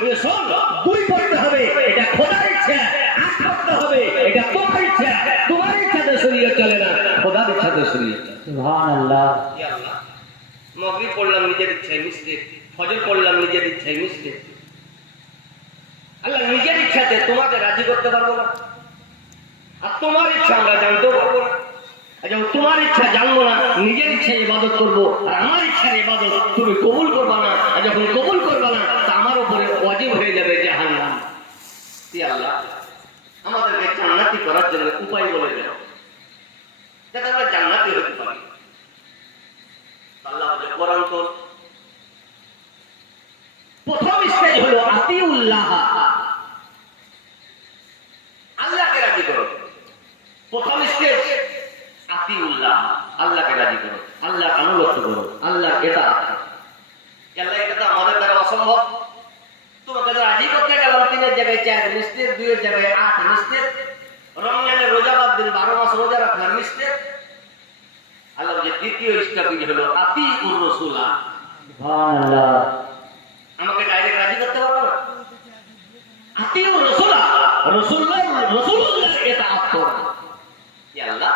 কি শোন, দুই করতে হবে, এটা খোদার ইচ্ছা। আট করতে হবে, এটা তোমার ইচ্ছা। তোমার ইচ্ছাতে শরীয়ত চলে না, খোদার ইচ্ছাতে শরীয়ত চলে। সুবহানাল্লাহ। ইয়া আল্লাহ, মাগরিব পড়লাম নিজের ইচ্ছায় মিস্টেক, ফজর পড়লাম নিজের ইচ্ছায় মিস্টেক। আল্লাহ নিজের ইচ্ছাতে তোমাকে রাজি করতে পারবো না, আর তোমার ইচ্ছা আমরা জানতেও পারবো না। যখন তোমার ইচ্ছা জানবো না, নিজের ইচ্ছা ইবাদত করবো, আর আমার ইচ্ছার ইবাদত তুমি কবুল করবা না, আর যখন কবুল করবা না তা আমার উপরে ওয়াজিব হয়ে যাবে জাহান্নাম। ইয়া আল্লাহ, আমাদেরকে জান্নাতি করার জন্য উপায় বলে দাও, যাতে আমরা জান্নাতি হতে পারি। আল্লাহ বলে কোরআন তো প্রথম স্টেজ হলো আতিউল্লাহ, আল্লাহকে রাজি করো। প্রথম স্টেজ আতিউল্লাহ, আল্লাহকে রাজি করো, আল্লাহর আনুগত্য করো, আল্লাহর ইতাআত করো। আল্লাহ, এটা তো আমাদের দ্বারা অসম্ভব। তোমাকে তো রাজি করতে গেলাম 3-এর জায়গায় 4 মিস্টেক, 2-এর জায়গায় 8 মিস্টেক, রমজানের রোজা বাদ দিন, 12 মাস রোজা রাখলাম মিস্টেক। আল্লাহ যে দ্বিতীয় স্টেজ হলো আতিউর রাসূলা, সুবহানাল্লাহ। আমাকে ডাইরেক্ট রাজি করতে পারবে না। আতিউর রাসূলা, রাসূলুল্লাহর ইতাআত করো। ইয়া আল্লাহ,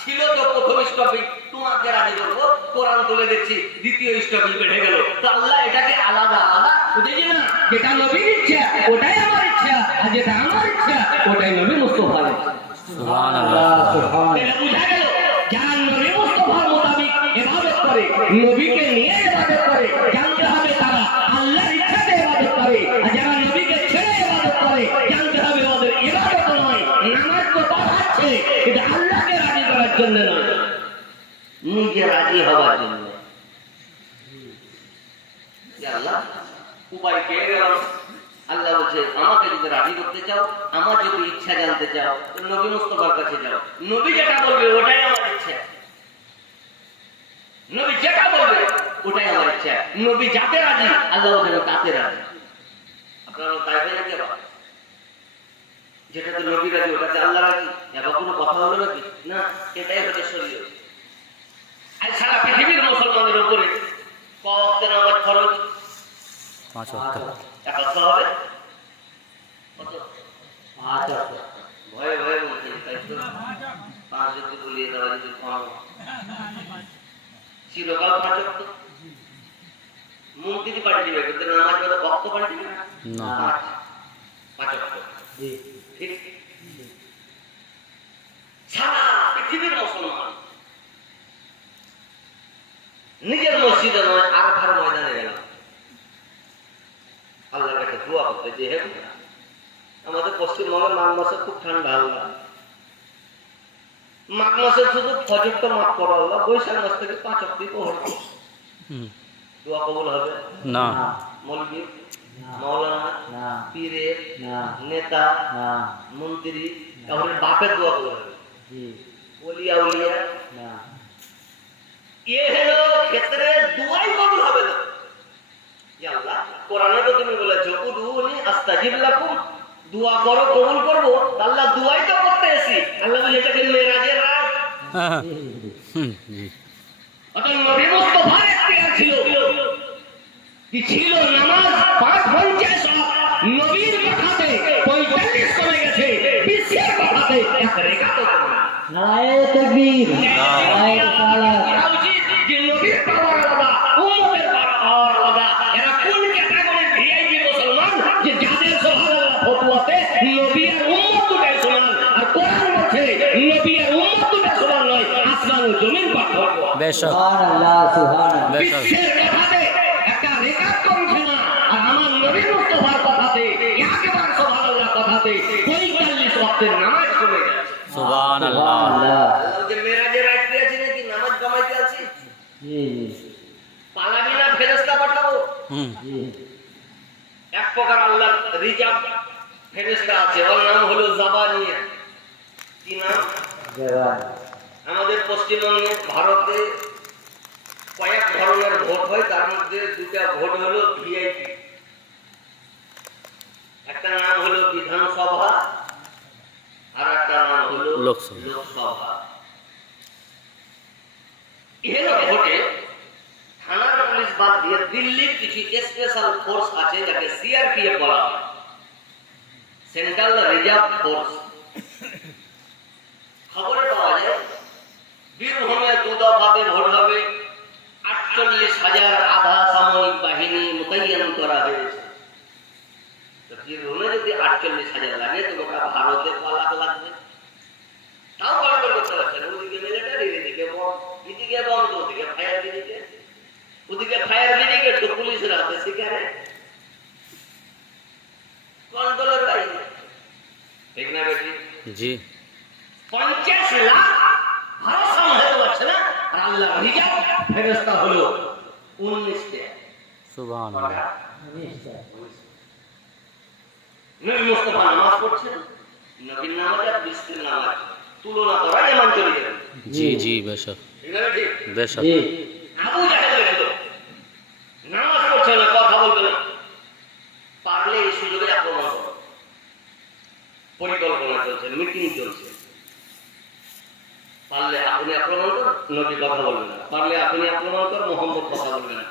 ছিল তো প্রথম স্টপিক তোমাকে রাজি করবো, কোরআন তুলে দেখছি দ্বিতীয় স্টপিক বেড়ে গেল। তো আল্লাহ এটাকে আলাদা আলাদা বুঝেছি না, যেটা নবীর ইচ্ছা ওটাই আমার ইচ্ছা, আর যেটা আমার ইচ্ছা ওটাই নবী মুস্তাফার ইচ্ছা। সুবহানাল্লাহ। সুবহানাল্লাহ। বুঝা গেল, যারা নবী মুস্তাফার মোতাবেক ইবাদত করে, নবীকে নিয়ে ইবাদত করে, জানতে হবে তারা আল্লাহর ইচ্ছাতে ইবাদত করে। আর যারা নবীকে ছেড়ে ইবাদত করে, জানতে হবে ওদের ইবাদত নয়, নামাজ তো পড়াচ্ছে, এটা আল্লাহকে রাজি করার জন্য নয়, নিজে রাজি হওয়ার জন্য। ইয়া আল্লাহ, উপায় পেয়ে গেলাম। আল্লাহ বলছে, আমাকে যদি রাজি করতে চাও, আমার যদি ইচ্ছা জানতে চাও, নবী মুস্তাফার কাছে যাও। নবী যেটা বলবে ওটাই আমার ইচ্ছা, নবী যেটা বলবে ওটাই আমার ইচ্ছা। নবী যাতে রাজি, আল্লাহ বলছেন তাতে রাজি। আপনারা তাই হয়ে নাকি আবার যেটাতে নবী রাজি ওটাতে আল্লাহ রাজি, এবার কোনো কথা হলো নাকি? না, এটাই হচ্ছে শরীয়ত। আর সারা পৃথিবীর মুসলমানের উপরে কয় ওয়াক্ত নামাজ ফরজ? 5 ওয়াক্ত। একাত্তর হবে কত? 5 ওয়াক্ত। ভয়ে ভয়ে বলছেন, তাই তো 5 যদি বলিয়ে দেওয়া যদি কম চিরকাল 5 ওয়াক্ত মন্ত্রী পাল্টি দিবে, কিন্তু নামাজ পড়ে ভক্ত পাল্টি দিবে না। 5 ওয়াক্ত। জি। ঠিক, সারা পৃথিবীর মুসলমান নিজের মসজিদে নয়, আরাফার ময়দানে গেলাম আল্লাহর কাছে দোয়া করতে, যে হে আমাদের পশ্চিমবঙ্গের মাঘ মাসে খুব ঠান্ডা, আল্লাহ মাঘ মাসে শুধু ফজরটা মাফ করো আল্লাহ, বৈশাখ মাস থেকে 5 ওয়াক্ত পড়ো। দোয়া কবুল হবে না। মৌলবি, মাওলানা, না। পীরের, না। নেতা, না। মন্ত্রী, তাহলে বাপের দোয়া কবুল হবে, জি। ওলিয়া উলিয়া না। এ হলো ক্ষেত্রে দোয়াই কবুল হবে না। ইয়া আল্লাহ, কোরআনে তো তুমি বলেছো উদউনি আস্তাজিব লাকুম, দোয়া করো কবুল করব। আল্লাহ দুয়াই তো করতে এসি, আল্লাহ বলে এটাকে মেরাজের রাত। জি। অতএব নবী মুস্তাফার ইখতিয়ার ছিল কি ছিল, নামাজ 5-50 নবীর কথাতে 45 কমে গেছে, বিশ্বের কথাতে 1 রেখাতও কমে না। নারায়ে তাকবীর, নারায়ে রিসালাত। এটা উচিত যে নবীর পাওয়ার আলাদা, উম্মতের পাওয়ার আলাদা। এরা কোন ক্যাটাগরির ভিআইপি মুসলমান যে যাদের সুবহানাল্লাহ ফতোয়াতে নবী আর উম্মত দুটাই সমান, আর কোরআন বলছে নবী আর উম্মত দুটাই সমান নয়, আসমান ও জমিন পার্থক্য। বেশক। সুবহানাল্লাহ। সুবহানাল্লাহ। বেশক। বিশ্বের কথাতে একটা রেখাত কমছে না, আর আমার নবী মুস্তাফার কথাতে একেবারে সুবহানাল্লাহ কথাতে 45 ওয়াক্তের নামাজ কমে গেছে। সুবহানাল্লাহ। আল্লাহ যে মেরাজের রাইতে আছে নাকি নামাজ কমাইতে আছে? জি। পালাবি না ফেরেশতা পাঠাবো? জি। এক প্রকার আল্লাহ রিজার্ভ ফেরেশতা আছে, ওর নাম হলো জাবানিয়া। কি নাম? জবান। আমাদের পশ্চিমবঙ্গে ভারতে কয়েক ধরনের ভোট হয়, তার মধ্যে 2টা ভোট হলো ভিআইপি। একটা নাম হলো বিধানসভা, আর একটা নাম হলো লোকসভা। এর ভোটে থানার পুলিশ বাদ দিয়ে দিল্লির কিছু স্পেশাল ফোর্স আছে যাকে সিআরপিএফ বলা হয়, সেন্ট্রাল রিজার্ভ ফোর্স। খবরে পাওয়া যায় বীরভূমে 2 দফাতে ভোট হবে, 48,000 আধা সামরিক বাহিনী মোতায়েন করা হয়েছে। তো বীরভূমে যদি 48,000 লাগে তো গোটা ভারতে লাখ লাগবে। তাও কন্ট্রোল করতে পারছে না। ওদিকে মিলিটারি, এদিকে বম, এদিকে বম, ওদিকে ফায়ার ব্রিগেড, ওদিকে ফায়ার ব্রিগেড তো পুলিশের হাতে শিকারে, কন্ট্রোলের বাইরে। ঠিক না বেশি? জি 50 লাখ ভারত সামলাতে পারছে না, আর আল্লাহ রিজার্ভ ফেরেশতা হলো 19টা। সুবহানাল্লাহ। নবী মুস্তাফা নামাজ পড়ছেন, নবীর নামাজ আর বিসমির নামাজ তুলনা করা এমন চলে যাবে। জি জি বেশক ঠিক না ঠিক? বেশক। জি আবু জাহেল দেখলো নামাজ পড়ছে না, কথা বলবে না, পারলে এই সুযোগে আক্রমণ করো। পরিকল্পনা চলছে, মিটিং চলছে। পারলে আপনি আক্রমণ কর, নবী কথা বলবে না। পারলে আপনি আক্রমণ কর, মোহাম্মদ কথা বলবে না।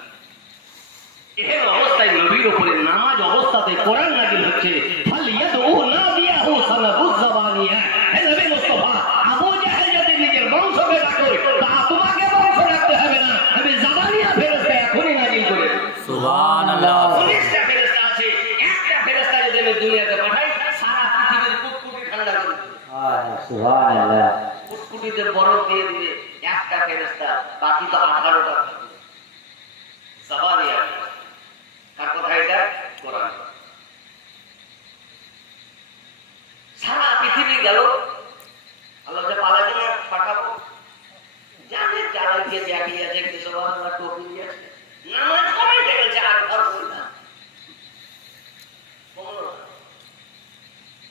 এর অবস্থায় নবীর উপরে নামাজ অবস্থাতে কোরআন নাযিল হচ্ছে। ফালিয়াদউ নাবিয়াহু সানাবুজ জাবানিয়া। হে নবী মুস্তাফা, আবু জাহেল যদি নিজের বংশকে ডাকে, তা তোমাকে বংশ রাখতে হবে না। আমি জাবানিয়া ফেরেশতা এখনই নাযিল করে দেব। সুবহানাল্লাহ। 19টা ফেরেশতা আছে, একটা ফেরেশতা যদি আমি দুনিয়াতে পাঠাই, সারা পৃথিবীর কুটকুটি ঠান্ডা করে দেবে। সুবহানাল্লাহ। কুটকুটিতে বরফ দিয়ে দিবে একটা ফেরেশতা, বাকি তো 18টা জাবানিয়া। কার কথা এটা? কোরআন। সারা পৃথিবী গেল, আল্লাহ যে পালাতে না পাঠাবো, জানে যারা গিয়ে দেখি আছে কিছু আল্লাহ টপি দিয়েছে, নামাজ কমে গেছে, আর ঘর করি না, কমলো না।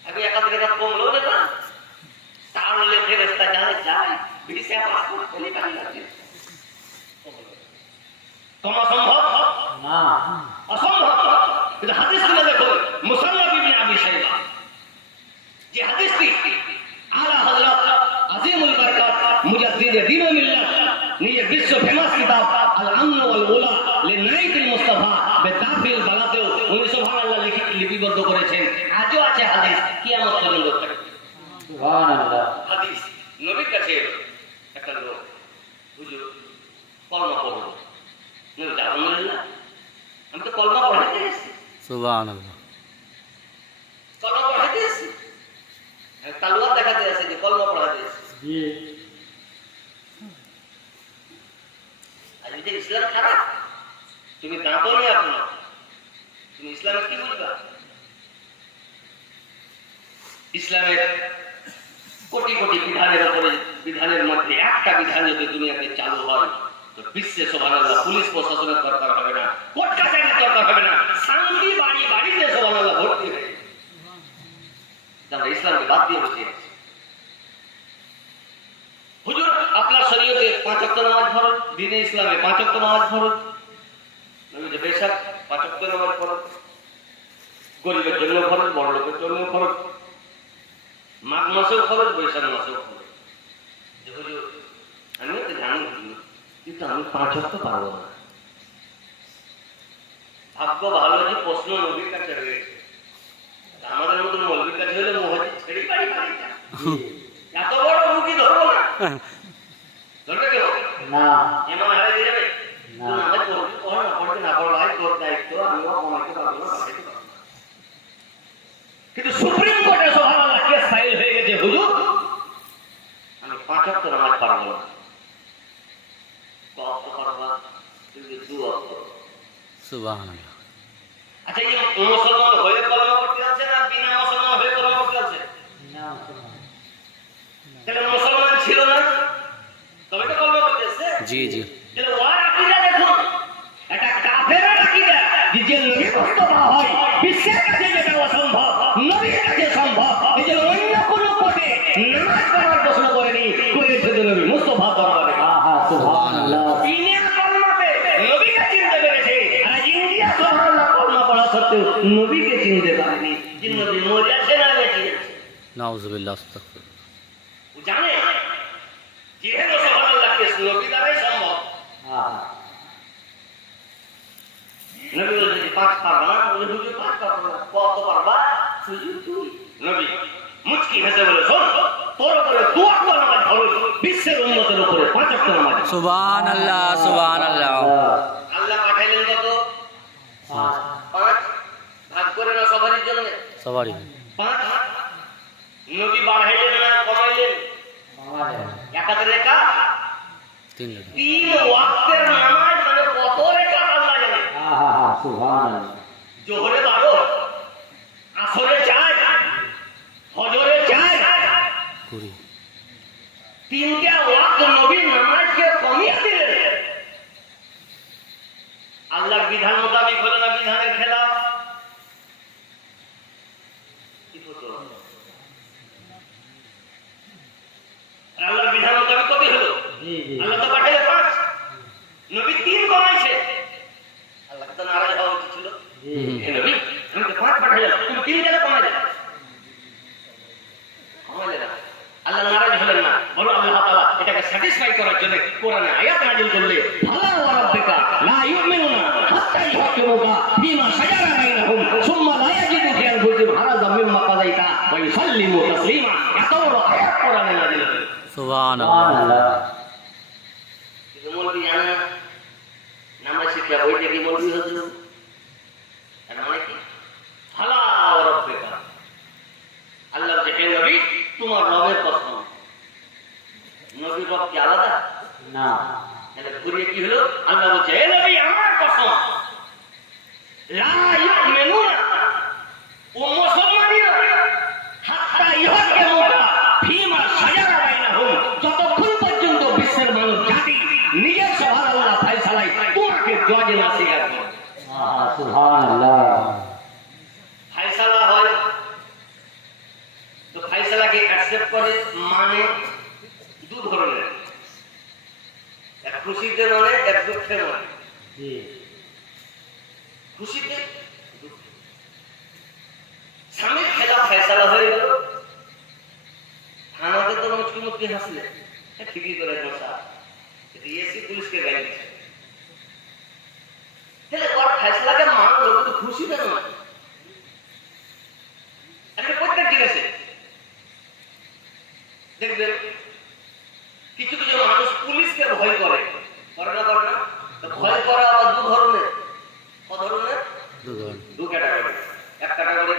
আমি একাধিক কমলো না, তাহলে ফেরেশতা জানে যায় ভিসা পাসপোর্ট খুলে কাজ আছে। তোমার সম্ভব না অসম্ভব। কিন্তু হাদিস গুলো দেখো, মুসান্নাফ ইবনে আবি শাইবা, যে হাদিসটি আলা হযরত আজিমুল বারকাত মুজাদ্দিদে দ্বীন ও মিল্লাত নিয়ে বিশ্ব ফেমাস কিতাব আল আমন ওয়াল উলা লিনাইতুল মুস্তাফা বিদাফিল বালাতেও উনি সুবহানাল্লাহ লিপিবদ্ধ করেছেন। আজও আছে হাদিস, কিয়ামত পর্যন্ত থাকবে। সুবহানাল্লাহ। হাদিস নবীর কাছে একটা লোক, হুজুর কলমা পড়ো। নবী আলহামদুলিল্লাহ, আমি তো কলমা পড়াইতে এসেছি, সুবহানাল্লাহ। কলমা পড়াইতে এসেছি, তালুয়ার দেখাতে আছে যে কলমা পড়াইতে এসেছি। জি আর যদি ইসলাম খারাপ, তুমি দাঁতও নিয়ে আপনার, তুমি ইসলামে কি বুঝবা? ইসলামের কোটি কোটি বিধানের উপরে, বিধানের মধ্যে একটা বিধান যদি দুনিয়াতে চালু হয়, তো বিশ্বে সুবহানাল্লাহ পুলিশ প্রশাসনের দরকার হবে না, কোর্ট কাছারির দরকার হবে না, শান্তি বাড়ি বাড়িতে সুবহানাল্লাহ ভর্তি হয়ে যাবে। আমরা ইসলামকে বাদ দিয়ে বসে আছি। হুজুর আপনার শরীয়তে 5 ওয়াক্ত নামাজ ফরজ, দ্বীনে ইসলামে 5 ওয়াক্ত নামাজ ফরজ। নবী যে বেশক 5 ওয়াক্ত নামাজ ফরজ, গরিবের জন্য ফরজ, বড় লোকের জন্য ফরজ, মাঘ মাসেও খরচ, বৈশাখ মাসেও খরচ। যে হুজুর আমিও তো জানি হুজুর, কিন্তু আমি 5 ওয়াক্ত পারবো না। ভাগ্য ভালো যে প্রশ্ন নবীর কাছে রয়েছে, আমাদের মতন মৌলবীর কাছে হলে মহাজি ছেড়ে বাড়ি বাড়ি যা। এত বড় রুগী ধরবো না, ধরবে কেউ না এমন হারিয়ে যাবে না। নামাজ পড়বি, পড় না পড়বি না পড়, ভাই তোর দায়িত্ব, আমিও কমাইতে পারবো না, পাঠাইতে পারবো না। কিন্তু সুপ্রিম কোর্টে সুবহানাল্লাহ কেস ফাইল হয়ে গেছে, হুজুর আমি 5 ওয়াক্ত নামাজ পারবো না। কত পারবা? তুমি 2 ওয়াক্ত। সুবহানাল্লাহ। আচ্ছা, এই মুসলমান হয়ে কলমা পড়তে আছে না বিনা মুসলমান হয়ে কলমা পড়তে আছে? না তাহলে মুসলমান ছিল না, তবে তো কলমা পড়তে আছে। জি জি তাহলে ওয়ার আকীদা দেখুন, এটা কাফেরের আকীদা যে নবী মুস্তাফা হয়, বিশ্বের কাছে যেটা অসম্ভব নবীর কাছে সম্ভব। এই যে অন্য কোনো কোটে নামাজ পড়ার প্রশ্ন করেনি, করেছে যে নবী মুস্তাফা দরবারে। আহা সুবহানাল্লাহ। ইনিয়া কলমাতে নবীকে চিনতে পেরেছে, আর ইন্ডিয়া সুবহানাল্লাহ কলমা পড়া সত্ত্বেও নবীকে চিনতে পারেনি। যে নবী মরে আছে না বেঁচে আছে, নাউযুবিল্লাহ আস্তাগফিরুল্লাহ। ও জানে যেহেতু সুবহানাল্লাহ কেস নবী দ্বারাই সম্ভব। আহা নবী বলেছে পাঁচ পারবা না, বলে হুজুর পাঁচ পারবা না, কত পারবা? হুজুর দুই। নবী মুচকি হেসে বলে, শোন, তোর উপরে 2 ওয়াক্ত নামাজ ফরজ, বিশ্বের উম্মতের উপরে 5 ওয়াক্ত নামাজ। সুবহানাল্লাহ, সুবহানাল্লাহ। আল্লাহ পাঠাইলেন কত? 5। ভাগ করে না সবারই জন্য? সবারই 5। নবী বাড়াইলেন না কমাইলেন? একাতে রেখা 3 রেখা। 3 ওয়াক্তের নামাজ মানে কত রেখা আল্লাহ জানে। জোহরে 12, আসরে 4, ফজরে 4, 20। 3টা ওয়াক্ত নবী নামাজকে কমিয়ে দিলেন। আল্লাহর বিধান মোতাবেক হলো না বিধানের খেলাফ? কি হতো? আল্লাহর বিধান মোতাবেক কত হলো? আল্লাহ তো পাঠাইলে 5, নবী 3 কমাইছে। আল্লাহ তো নারাজ হওয়া উচিত ছিল। হে নবী, আমি তো 5 পাঠাইলাম, তুমি 3 কেন কমাইলে? কমাইলে না। আল্লাহ নারাজ হলেন না, বলো আল্লাহ তাআলা এটাকে স্যাটিসফাই করার জন্য কোরআনে আয়াত নাযিল করলে, ফালা ওয়া রাব্বিকা লা ইউমিনুনা হাত্তা ইউহাক্কিমুকা ফীমা শাজারা বাইনাহুম সুম্মা লা ইয়াজিদু ফি আনফুসিহিম হারাজাম মিম্মা কাযাইতা ওয়া ইউসাল্লিমু তাসলিমা। এত বড় আয়াত কোরআনে নাযিল হয়েছে। সুবহানাল্লাহ। কিন্তু মৌলবি জানে না, নামাজ শিক্ষা বই থেকে মৌলবি হচ্ছে। এর মানে কি? ফালা ওয়া রাব্বিকা, আল্লাহ বলছে, হে নবী, তোমার রবের কসম। নবীর রব কি আলাদা? না। তাহলে ঘুরিয়ে কি হলো? আল্লাহ বলছে, হে নবী, আমার কসম, লা ইউমিনুনা, ও মুসলমানেরা, হাত্তা ইউহাক্কিমুকা ফীমা শাজারা বাইনাহুম, যতক্ষণ পর্যন্ত বিশ্বের মানব জাতি নিজের সুবহানাল্লাহ ফয়সালায় তোমাকে জজে না স্বীকার করে। সুবহানাল্লাহ। ফয়সালা হয় তো ফয়সালাকে অ্যাকসেপ্ট করে মানে 2 ধরনের, এক খুশিতে মানে, এক দুঃখে মানে। খুশিতে স্বামীর খেলা ফয়সালা হয়ে গেল, থানাতে তো মুচকি মুচকি হাসলে, ঠিকই করে দোষা এসি পুলিশকে গালি দিচ্ছে। তাহলে ওর ফয়সালাকে মানলো, কিন্তু খুশিতে নয়। একটা প্রত্যেক জিনিসে দেখবেন কিছু কিছু মানুষ পুলিশকে ভয় করে, করে না করে না? তো ভয় করা আবার 2 ধরনের। কত ধরনের? 2 ক্যাটাগরি। এক ক্যাটাগরি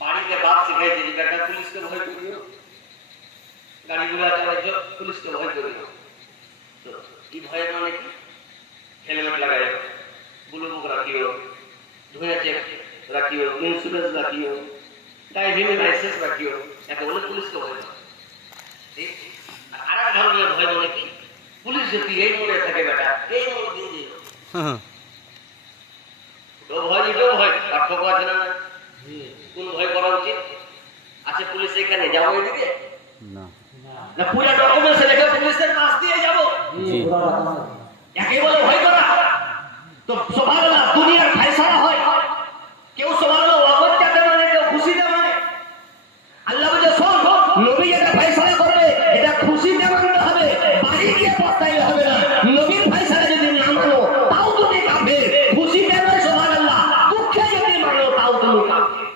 বাড়িতে বাপ শিখাইছে যে বেটা পুলিশকে ভয় করিও, গাড়িগুলো চালাইছো পুলিশকে ভয় করিও। তো এই ভয়ের মানে কি? হেলমেট লাগাই, ব্লু বুক রাখিও, ধুয়ে চেক রাখিও, ইন্স্যুরেন্স রাখিও, ড্রাইভিং লাইসেন্স রাখিও, একে বলে পুলিশকে ভয় করো। আর এক ধরনের ভয় মানে কি? পুলিশ যদি এই মোড়ে থাকে বেটা, এই মোড় দিয়ে দিও। এটাও ভয়, পার্থক্য আছে না? কোন ভয় করা উচিত? আছে পুলিশ এখানে, যাবো এদিকে না, না পুরো ডকুমেন্টস রেখে পুলিশের কাছ দিয়ে যাবো, একে বলে ভয় করা? তো সুবহানাল্লাহ, দুনিয়ার ফয়সালা হয়, কেউ সুবহানাল্লাহ ওয়াগত মানে, কেউ খুশিতে মানে। আল্লাহ বলে, শোন, নবী এটা ফয়সালা করবে, এটা খুশিতে মানতে হবে, বাড়ি গিয়ে পস্তাইলে হবে না। নবীর ফয়সালা যদি না মানো তাও তুমি কাফের, খুশিতে নয় সুবহানাল্লাহ, দুঃখে যদি মানো তাও তুমি কাফের।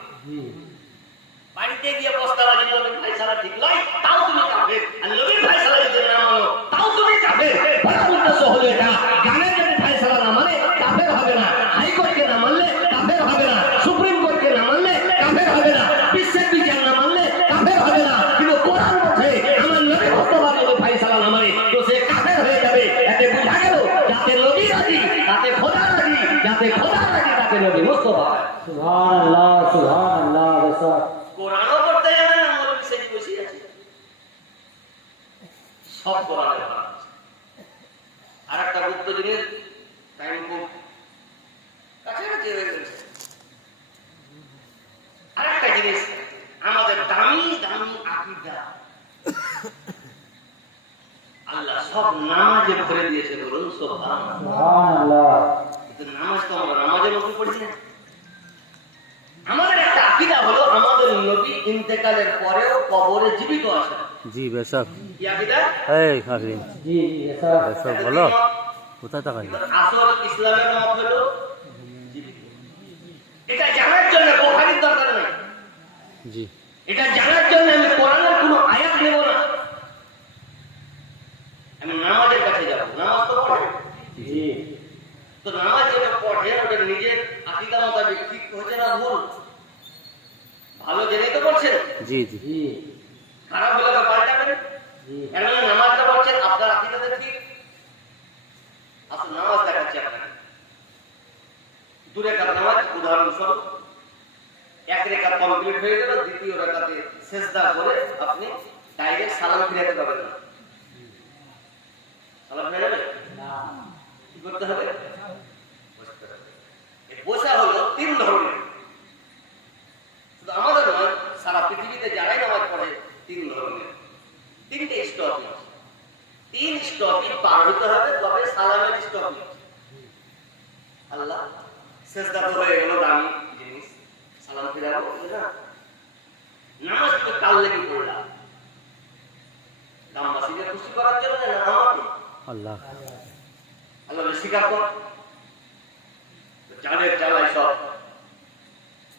বাড়িতে গিয়ে পস্তাবাজি করবে, ফয়সালা ঠিক নয়, তাও তুমি কাফের। আর নবীর ফয়সালা যদি না মানো তাও তুমি কাফের। বড় উদ্দেশ্য হলো এটা, গানের যদি ফয়সালা না মানে কাফের হবে না, হাইকোর্টকে না মানলে কাফের হবে না, সুপ্রিম কোর্টকে না মানলে কাফের হবে না, বিশ্বের বিচার না মানলে কাফের হবে না। কিন্তু কোরআন বলছে আমার নবী মুস্তাফা যদি ফয়সালা না মানে তো সে কাফের হয়ে যাবে। এতে বোঝা গেল যাতে নবী রাজি তাতে খোদা রাজি, যাতে খোদা রাজি তাতে নবী মুস্তাফা। সুবহানাল্লাহ, সুবহানাল্লাহ। বেশক কোরআনও পড়তে জানে না, মৌলবি সেজে বসে আছে, সব কোরআনে লেখা আছে। আর একটা গুপ্ত জিনিস, টাইম খুব কাছাকাছি হয়ে গেছে। আর একটা জিনিস, আমাদের দামি দামি আকীদা আল্লাহ সব নামাজে ভরে দিয়েছে, বলুন সুবহানাল্লাহ। সুবহানাল্লাহ। কিন্তু নামাজ তো আমরা নামাজের মতো পড়ি না। আমাদের একটা আকীদা হলো আমাদের নবী ইন্তেকালের পরেও কবরে জীবিত আছে। জি বেশক। কি আকীদা? এই কাকরিম, জি, বেশক। বেশক বলো, কোথায় তাকাই? আসল ইসলামের মত হলো জীবিত। জি এটা জানার জন্য আমি কোরআনের কোনো আয়াত নেব না, আমি নামাজের কাছে যাব। নামাজ তো পড়ে, জি তো নামাজ যেটা পড়ে ওটা নিজের আকীদা মোতাবেক ঠিক হচ্ছে না ভুল, ভালো জেনেই তো পড়ছেন, জি জি জি খারাপ হলে তো পাল্টাবেন। জি এর মানে নামাজটা পড়ছেন আপনার আকীদাতে ঠিক। আসলে নামাজ দেখাচ্ছি আপনাকে, দু রাকাত নামাজ উদাহরণস্বরূপ, এক রাকাত কমপ্লিট হয়ে গেল, দ্বিতীয় রাকাতে সিজদা করে আপনি ডাইরেক্ট সালাম ফিরাতে পারবেন না। সালাম ফিরে যাবে, না কি করতে হবে? বসতে হবে। এই বসা হলো তিন ধরনের, শুধু আমাদের নয়, সারা পৃথিবীতে যারাই নামাজ পড়ে তিন ধরনের, তিনটে স্টপেজ, তিন স্টপেজ পার হতে হবে তবে সালামের স্টপেজ। আল্লাহ সিজদা তো হয়ে গেল, দামি জিনিস, সালাম ফিরাবো না, নামাজ তো কাল লেগে পড়লাম, দামবাসীকে খুশি করার জন্য না আমাকে আল্লাহ আল্লাহ স্বীকার কর, জানের জ্বালায় সব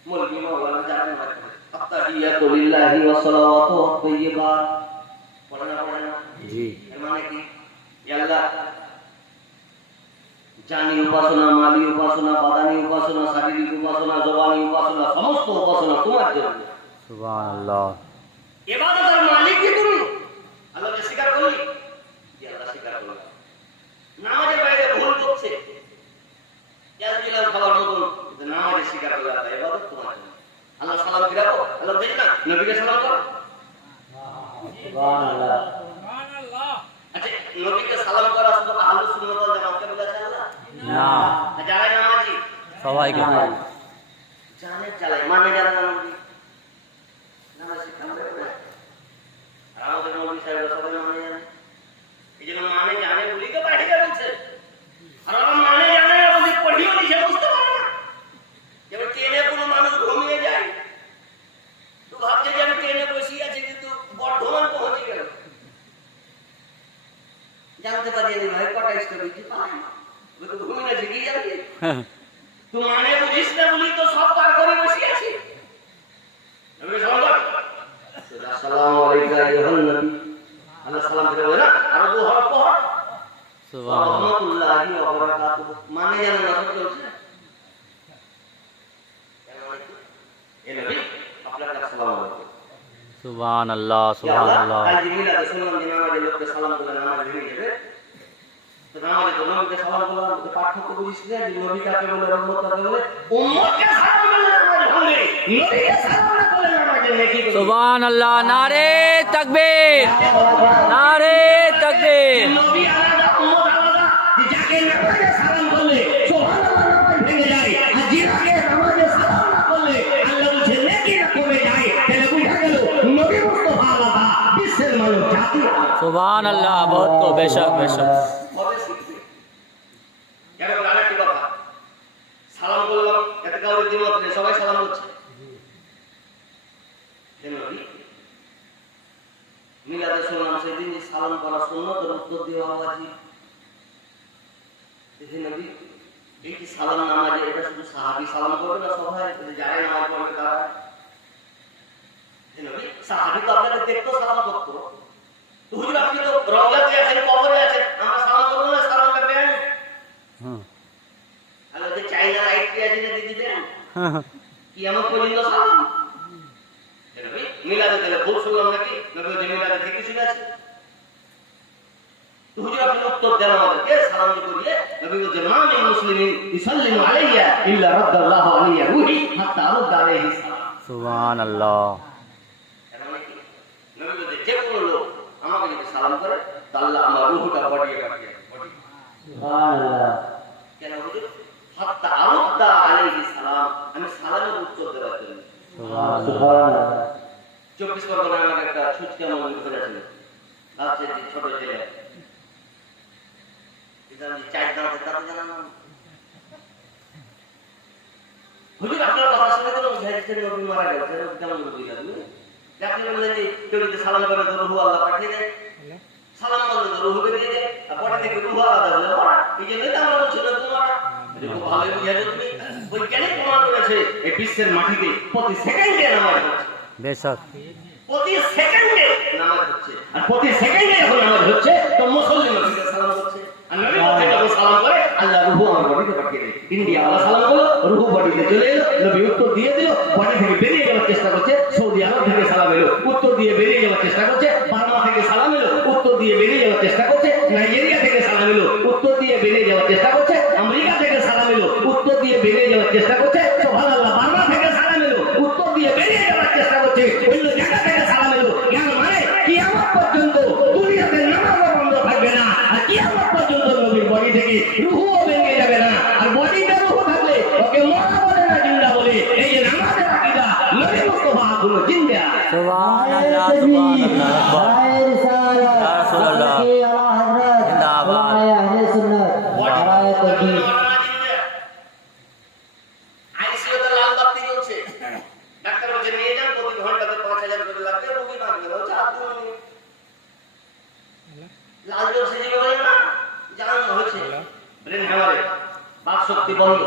মুলকি মাওলানা জানেন না, আত্তাহিয়াতু লিল্লাহি ওয়া সালাওয়াতু ওয়া তাইয়্যিবাত, পড়ে না পড়ে না? জি এর মানে কি? হে আল্লাহ, জানি উপাসনা, মালি উপাসনা, বাদানি উপাসনা, শারীরিক উপাসনা, জবানি উপাসনা, সমস্ত উপাসনা তোমার জন্য। সুবহানাল্লাহ ইবাদতের মালিক কি তুমি? আল্লাহকে স্বীকার করলি? জি আল্লাহ স্বীকার করলাম। নামাজের বাইরে ভুল করছে, ইয়াজবিলাল খাবার মতন, কিন্তু নামাজে স্বীকার করলে আল্লাহ ইবাদত তোমার জন্য। আল্লাহ সালাম ফিরাবো, আল্লাহ দেখি না নবীকে সালাম করো। সুবহানাল্লাহ আচ্ছা, নবীকে সালাম করা শুধু আহলুস সুন্নাত ওয়াল জামাতকে বলেছে আল্লাহ? না না যারা নামাজি সবাইকে জানে চালায়, মানে যারা নামাজি নামাজ শিক্ষা করে না। আর আমাদের নবী সাহেবরা সবাই মানে জানে, এই জন্য মানে জানে বলেই তো পাঠিয়ে বলছে। আর ওরা মানে জানে না বলে পড়িও দিছে, বুঝতে পারে না। যেমন ট্রেনে কোনো মানুষ ঘুমিয়ে যায়, তো ভাবছে যে আমি ট্রেনে বসে আছি, কিন্তু বর্ধমান পৌঁছে গেল, জানতে পারি আমি ভাই কটা স্টোরি কি পাই না, ও তো ঘুমিয়ে আছে, কি জানি তুই মানে বুঝিস না বলি তো সব পার করে বসে আছি। নবী সালাম কর, আসসালামু আলাইকা আইয়ুহান নবী, আল্লাহ সালাম দিতে বলে না, আর দু হরফ পড়, সুবহানাল্লাহ রাহমাতুল্লাহি ওয়া বারাকাতুহু, মানে জানেন না সব চলছে। এ নবী আপনাকে আসসালামু আলাইকুম। সুবহানাল্লাহ সুবহানাল্লাহ কাল যে মিলাদে শুনলাম যে নামাজে লোককে সালাম করলে নামাজ ভেঙে যাবে, তো নামাজে তো নবীকে সালাম করলাম, তো পার্থক্য বুঝিস না যে নবী কাকে বলে, রহমত কাকে বলে? উম্মতকে সালাম করলে নামাজ ভাঙে, নবীকে সালাম না করলে নামাজে নেকি করবে। সুবহানাল্লাহ নারে তাকবীর নারে তাকবীর নবী আলাদা, উম্মত আলাদা, যে যাকে নামাজে সালাম করলে সুবহানাল্লাহ নামাজ ভেঙে যায়, আর যাকে নামাজে সালাম না করলে আল্লাহ বলছে নেকি না কমে যায়। তাহলে বুঝা গেল নবী মুস্তাফা আলাদা, বিশ্বের মানুষ জাতি আলাদা। সুবহানাল্লাহ বহুত তো বেশক বেশক কবে শিখবে? এবার আরেকটি কথা, সালাম বললাম, এতে কাউরে দ্বিমত নেই, সবাই সালাম করছে। হে নবী, মিলাদে শুনলাম সেদিন যে সালাম করা সুন্নতের উত্তর দেওয়া ওয়াজিব। হে নবী, এই যে সালাম নামাজে, এটা শুধু সাহাবী সালাম করবে না সবাই, যারাই নামাজ পড়বে তারা? হে নবী, সাহাবী তো আপনাকে দেখতো, সালাম করতো, তো হুজুর আপনি তো রওজাতে আছেন, কবরে আছেন, আমরা সালাম করবো না, সালামটা দেন। হুম আল্লাহ যে চাইনা রাইট কি আছে না দিদি দেন, কি আমার পর্যন্ত সালাম। হে নবী, মিলাদে দিলে ভুল শুনলাম নাকি? নবী যে মিলাদে ঠিকই শুনে আছে, তো হুজুর আপনি উত্তর দেন আমাদেরকে, সালাম যে করিলে নবী বলছে মা মিন মুসলিমিন ইসাল্লিমু আলাইয়া ইল্লা রাদ্দাল্লাহু আলাইয়া রূহি হাত্তা আরুদ্দা আলাইহি সালাম। সুবহানাল্লাহ এর মানে কি? নবী বলছে যে কোনো লোক আমাকে যদি সালাম করে, তাহলে আল্লাহ আমার রূহটা বডি সুবহানাল্লাহ কেন হুজুর? হাত্তা আরুদ্দা আলাইহি সালাম, আমি সালামের উত্তর দেওয়ার জন্য। সুবহানাল্লাহ 24 পরগনায় আমাকে একটা ছুটকা মন্দির করেছিল, রাজশাহী যে ছোট ছেলে, এটা আমি চাই দাঁড়াতে তাতে জানালাম হুজুর আপনার কথা শুনে তো মুজাহিদের নবী মারা গেছে, কেমন বুঝলেন আপনি? আপনি বললেন যে কেউ যদি সালাম করে তো রুহু আল্লাহ পাঠিয়ে দেয়, সালাম করলে তো রুহু বেরিয়ে যায়, আর পরে থেকে রুহু আলাদা হলে মরা, এই জন্যই তো আমরা বলছি না তোমার খুব ভালোই বুঝে তুমি বৈজ্ঞানিক প্রমাণ করেছে এই বিশ্বের মাটিতে প্রতি সেকেন্ডে নামাজ হচ্ছে। বেশক প্রতি সেকেন্ডে নামাজ হচ্ছে, আর প্রতি সেকেন্ডে যখন নামাজ হচ্ছে তো মুসল্লি নবীকে সালাম করছে, আর নবী বলছে যখন সালাম করে আল্লাহ রুহু আমার বডিতে পাঠিয়ে দেয়। ইন্ডিয়া আল্লাহ সালাম করলো, রুহু বডিতে চলে এলো, নবী উত্তর দিয়ে দিল, বডি থেকে বেরিয়ে যাওয়ার চেষ্টা করছে। সৌদি আরব থেকে সালাম এলো, উত্তর দিয়ে বেরিয়ে যাওয়ার চেষ্টা করছে। বার্মা থেকে সালাম এলো, উত্তর দিয়ে বেরিয়ে যাওয়ার চেষ্টা করছে। নাইজেরিয়া থেকে সালাম এলো, উত্তর দিয়ে বেরিয়ে যাওয়ার চেষ্টা করছে। আমেরিকা থেকে সালাম এলো, উত্তর দিয়ে বেরিয়ে যাওয়ার চেষ্টা করছে। সুবহানাল্লাহ, বার্মা থেকে সালাম এলো, উত্তর দিয়ে বেরিয়ে যাওয়ার চেষ্টা করছে। অন্য জায়গা থেকে সালাম এলো, কেন মানে কিয়ামত পর্যন্ত দুনিয়াতে নামাজও বন্ধ থাকবে না, আর কিয়ামত পর্যন্ত নবীর বডি থেকে রূহও ভেঙে যাবে না। আর বডিতে রূহ থাকলে ওকে মরা বলে না, জিন্দা বলে। এই যে নামাজের আকীদা, নবী মুস্তাফা হলো জিন্দা। সুবহানাল্লাহ সুবহানাল্লাহ আকবার ইয়া রাসূলুল্লাহ জিন্দাবাদ আইসিইউতে লাল বাতি জ্বলছে, ডাক্তার বলছে নিয়ে যান, প্রতি ঘন্টাতে 5000 করে লাগবে, রোগী বাঁচবে না। লাল জ্বলছে যে বলে না, জানানো হয়েছে ব্রেন হ্যামারে, বাক শক্তি বন্ধ,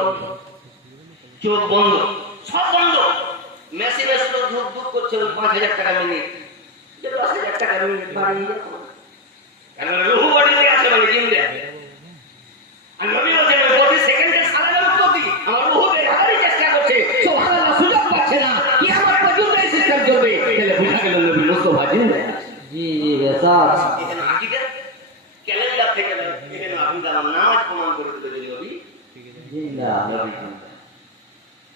চোখ বন্ধ, সব বন্ধ। মেশিনে শুধু ধুক ধুক করছে, 5000 টাকা মিনিট, 10,000 টাকা মিনিট বাড়িয়ে যাচ্ছে। কারণ রুহু বডিতে আছে মানে জিন্দা। আর নবী বলেন প্রতি সেকেন্ডে সালামের উত্তর দিই, আমার রুহু বের হওয়ার চেষ্টা করছে, সুবহানাল্লাহ, সুযোগ পাচ্ছে না, কিয়ামত পর্যন্ত এই সিস্টেম চলবে। তাহলে বুঝা গেল নবী মুস্তাফা জিন্দা। জি জি বেশক এখানে আকীদা ক্যালেন্ডার থেকে নয়, এখানে আকীদা নামাজ প্রমাণ করে দিল যে নবী জিন্দা নবী জিন্দা।